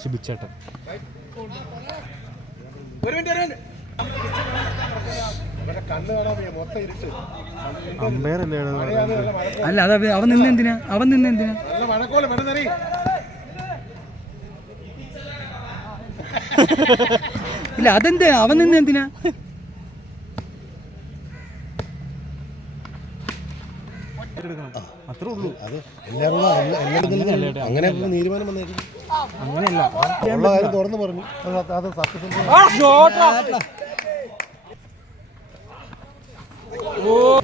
ശിബിച്ചേട്ടൻ അല്ല അത് അവൻ നിന്നെന്തിനാ ഇല്ല അതെന്താ അവൻ നിന്നെന്തിനാ അത്രേ ഉള്ളൂ. അത് അങ്ങനെ തീരുമാനം വന്നേക്കും. അങ്ങനെയല്ല, ഉള്ള കാര്യം തുറന്നു പറഞ്ഞു. അത് സത്യസന്ധ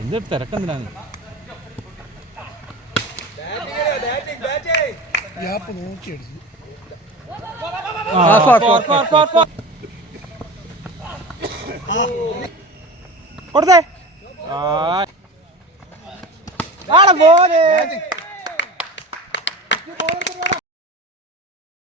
എന്തൊരു തിരക്കെന്തിനാണ് നോക്കിയടിച്ചു. കൊടുത്തേ പോലെ